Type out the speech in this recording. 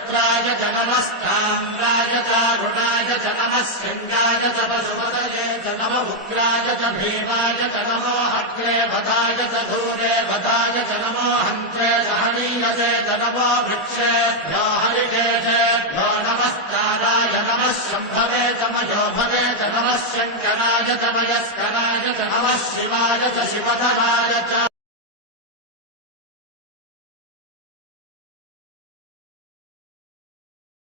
रुद्राय च नमस्ताम्राय चारुणाय च नमः सिंहाय च पशुपतये च नमः उग्राय च भीमाय च नमो अग्रे वधाय च धूरे वधाय च नमो हन्त्रे च हनीयसे च नमो वृक्षेभ्यो हरिकेशेभ्यो नमस्काराय नमः शम्भवे च मयोभवे च नमः शङ्कराय च मयस्कराय च नमः शिवाय च शिवधराय च